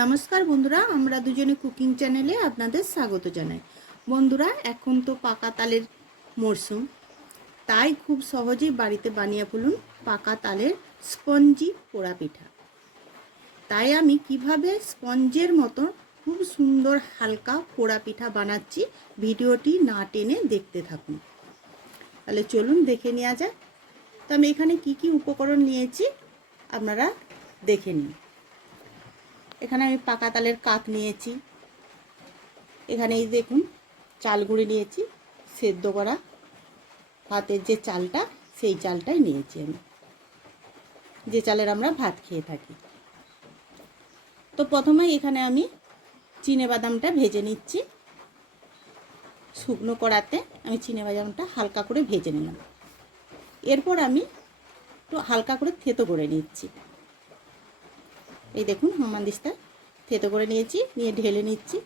নমস্কার বন্ধুরা, আমরা দুজনে কুকিং চ্যানেলে আপনাদের স্বাগত জানাই। বন্ধুরা, এখন তো পাকা তালের মরশুম, তাই খুব সহজেই বাড়িতে বানিয়ে ফেলুন পাকা তালের স্পঞ্জি পোড়া পিঠা। তাই আমি কিভাবে স্পঞ্জের মতো খুব সুন্দর হালকা পোড়া পিঠা বানাচ্ছি, ভিডিওটি না টেনে দেখতে থাকুন। তাহলে চলুন দেখে নেওয়া যাক। তো আমি এখানে কি কি উপকরণ নিয়েছি আপনারা দেখে নিন। এখানে আমি পাকা তালের কাপ নিয়েছি, এখানে এই দেখুন চাল গুঁড়ি নিয়েছি, সেদ্ধ করা ভাতের যে চালটা সেই চালটাই নিয়েছি আমি, যে চালের আমরা ভাত খেয়ে থাকি। তো প্রথমে এখানে আমি চিনেবাদামটা ভেজে নিচ্ছি। শুকনো কড়াতে আমি চিনেবাদামটা হালকা করে ভেজে নিলাম। এরপর আমি একটু হালকা করে থেতো করে নিচ্ছি। এই দেখুন হামানদিস্তা থেতো করে নিয়েছি, নিয়ে ঢেলে নিচ্ছি,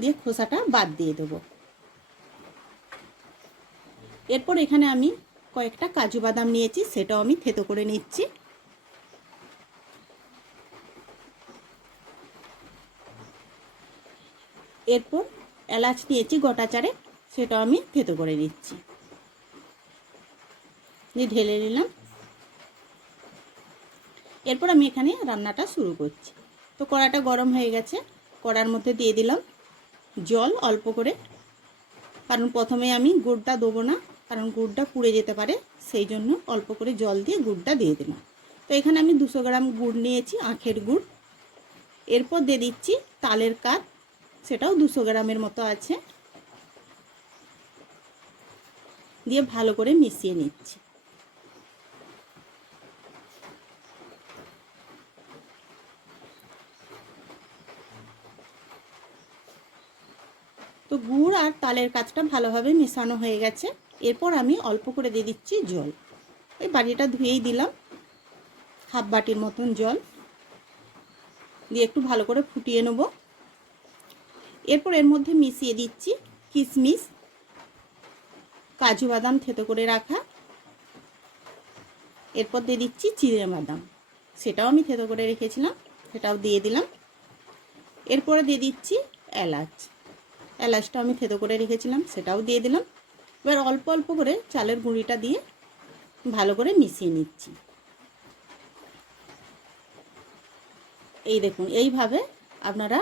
দিয়ে খোসাটা বাদ দিয়ে দেবো। এরপর এখানে আমি কয়েকটা কাজু বাদাম নিয়েছি, সেটাও আমি থেতো করে নিচ্ছি। এরপর এলাচ নিয়েছি গোটা চারেক, সেটাও আমি থেতো করে নিচ্ছি, দিয়ে ঢেলে নিলাম। এরপর আমি এখানে রান্নাটা শুরু করছি। তো কড়াটা গরম হয়ে গেছে, কড়ার মধ্যে দিয়ে দিলাম জল অল্প করে, কারণ প্রথমে আমি গুড়টা দেবো না, কারণ গুড়টা পুড়ে যেতে পারে, সেই জন্য অল্প করে জল দিয়ে গুড়টা দিয়ে দিলাম। তো এখানে আমি 200 গ্রাম গুড় নিয়েছি, আখের গুড়। এরপর দিয়ে দিচ্ছি তালের কাপ, সেটাও 200 গ্রামের মতো আছে, দিয়ে ভালো করে মিশিয়ে নিচ্ছি। তো গুড় আর তালের কাজটা ভালোভাবে মেশানো হয়ে গেছে। এরপর আমি অল্প করে দিয়ে দিচ্ছি জল, ওই বাটিটা ধুয়েই দিলাম, হাফ বাটির মতন জল দিয়ে একটু ভালো করে ফুটিয়ে নেব। এরপর এর মধ্যে মিশিয়ে দিচ্ছি কিশমিশ, কাজু বাদাম থেতো করে রাখা। এরপর দিয়ে দিচ্ছি চিড়ে বাদাম, সেটাও আমি থেতো করে রেখেছিলাম, সেটাও দিয়ে দিলাম। এরপরে দিয়ে দিচ্ছি এলাচ, এলাচটাও আমি থেতো করে রেখেছিলাম, সেটাও দিয়ে দিলাম। এবার অল্প অল্প করে চালের গুঁড়িটা দিয়ে ভালো করে মিশিয়ে নিচ্ছি। এই দেখুন, এইভাবে আপনারা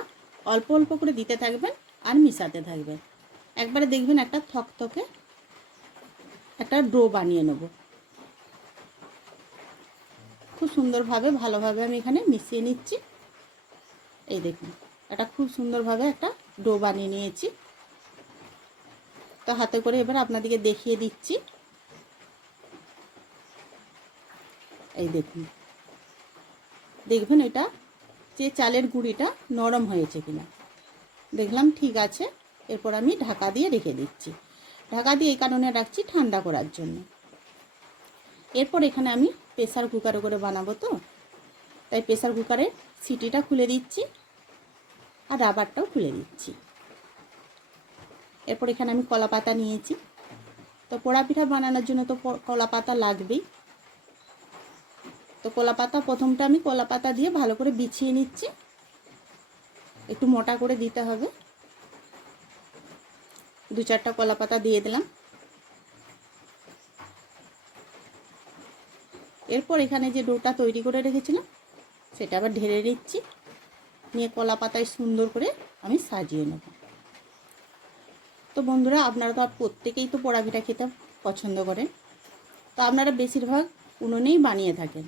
অল্প অল্প করে দিতে থাকবেন আর মিশাতে থাকবেন। একবারে দেখবেন একটা থকথকে একটা ডো বানিয়ে নেব। খুব সুন্দরভাবে ভালোভাবে আমি এখানে মিশিয়ে নিচ্ছি। এই দেখুন, এটা খুব সুন্দরভাবে একটা ডো বানিয়ে নিয়েছি। তো হাতে করে এবার আপনাদেরকে দেখিয়ে দিচ্ছি। এই দেখুন, দেখবেন এটা যে চালের গুঁড়িটা নরম হয়েছে কিনা। দেখলাম ঠিক আছে। এরপর আমি ঢাকা দিয়ে রেখে দিচ্ছি। ঢাকা দিয়ে এই কারণে রাখছি, ঠান্ডা করার জন্য। এরপর এখানে আমি প্রেসার কুকারে করে বানাবো, তো তাই প্রেসার কুকারের সিটিটা খুলে দিচ্ছি আর রাবারটাও খুলে দিচ্ছি। এরপর এখানে আমি কলা পাতা নিয়েছি। তো পোড়া পিঠা বানানোর জন্য তো কলা পাতা লাগবেই। তো কলা পাতা প্রথমটা আমি কলা পাতা দিয়ে ভালো করে বিছিয়ে নিচ্ছি, একটু মোটা করে দিতে হবে। 2-4টা কলা পাতা দিয়ে দিলাম। এরপর এখানে যে ডোটা তৈরি করে রেখেছিলাম সেটা আবার ঢেলে নিচ্ছি, নিয়ে কলা পাতায় সুন্দর করে আমি সাজিয়ে নেব। তো বন্ধুরা, আপনারা তো প্রত্যেকেই তো পোড়া পিঠা খেতে পছন্দ করেন, তো আপনারা বেশিরভাগ উনুনেই বানিয়ে থাকেন।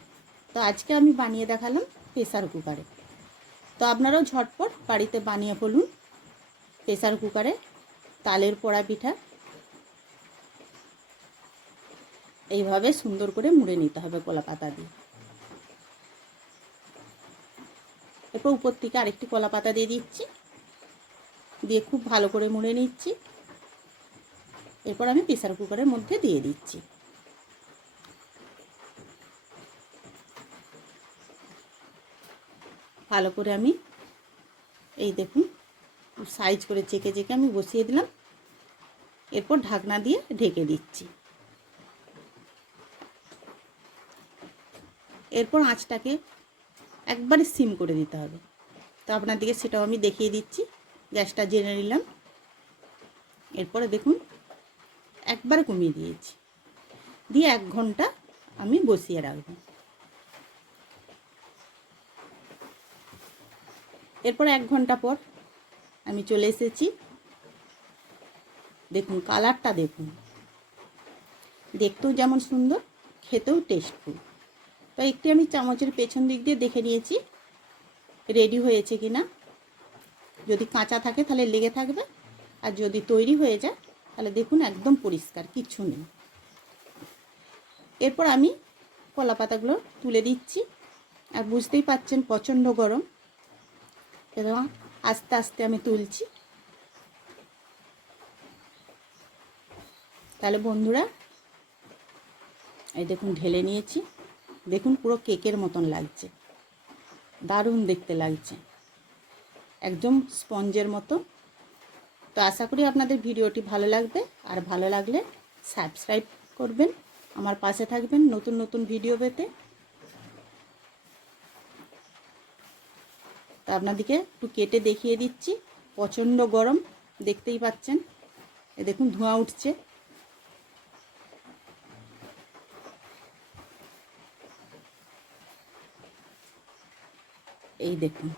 তো আজকে আমি বানিয়ে দেখালাম প্রেসার কুকারে। তো আপনারাও ঝটপট বাড়িতে বানিয়ে ফেলুন প্রেসার কুকারে তালের পোড়া পিঠা। এইভাবে সুন্দর করে মুড়ে নিতে হবে কলা পাতা দিয়ে। এরপর উপর থেকে আরেকটি কলা পাতা দিয়ে দিচ্ছি, দিয়ে খুব ভালো করে মুড়ে নিচ্ছি। এরপর আমি প্রেসার কুকারের মধ্যে দিয়ে দিচ্ছি। ভালো করে আমি এই দেখুন সাইজ করে চেকে চেকে আমি বসিয়ে দিলাম। এরপর ঢাকনা দিয়ে ঢেকে দিচ্ছি। এরপর আঁচটাকে একবারে সিম করে দিতে হবে। তো আপনাদেরকে সেটাও আমি দেখিয়ে দিচ্ছি। গ্যাসটা জেনে নিলাম, এরপরে দেখুন একবারে কমিয়ে দিয়েছি, দিয়ে 1 ঘন্টা আমি বসিয়ে রাখবো। এরপর 1 ঘন্টা পর আমি চলে এসেছি। দেখুন কালারটা দেখুন, দেখতেও যেমন সুন্দর, খেতেও টেস্টফুল। তো একটি আমি চামচের পেছন দিক দিয়ে দেখে নিয়েছি রেডি হয়েছে কি না। যদি কাঁচা থাকে তাহলে লেগে থাকবে, আর যদি তৈরি হয়ে যায় তাহলে দেখুন একদম পরিষ্কার, কিচ্ছু নেই। এরপর আমি কলা পাতাগুলো তুলে দিচ্ছি। আর বুঝতেই পাচ্ছেন প্রচণ্ড গরম, এবং আস্তে আস্তে আমি তুলছি। তাহলে বন্ধুরা এই দেখুন ঢেলে নিয়েছি, দেখুন পুরো কেকের মতন লাগছে, দারুণ দেখতে লাগছে, একদম স্পঞ্জের মতো। তো আশা করি আপনাদের ভিডিওটি ভালো লাগবে, আর ভালো লাগলে সাবস্ক্রাইব করবেন, আমার পাশে থাকবেন নতুন নতুন ভিডিও পেতে। তো আপনাদেরকে একটু কেটে দেখিয়ে দিচ্ছি, প্রচণ্ড গরম, দেখতেই পাচ্ছেন। এ দেখুন ধোঁয়া উঠছে। এই দেখুন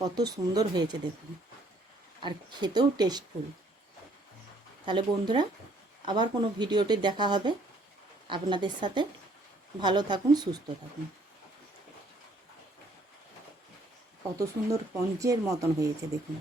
কত সুন্দর হয়েছে দেখুন, আর খেতেও টেস্টফুল। তাহলে বন্ধুরা আবার কোনো ভিডিওতে দেখা হবে আপনাদের সাথে। ভালো থাকুন, সুস্থ থাকুন। কত সুন্দর স্পঞ্জের মতন হয়েছে দেখুন।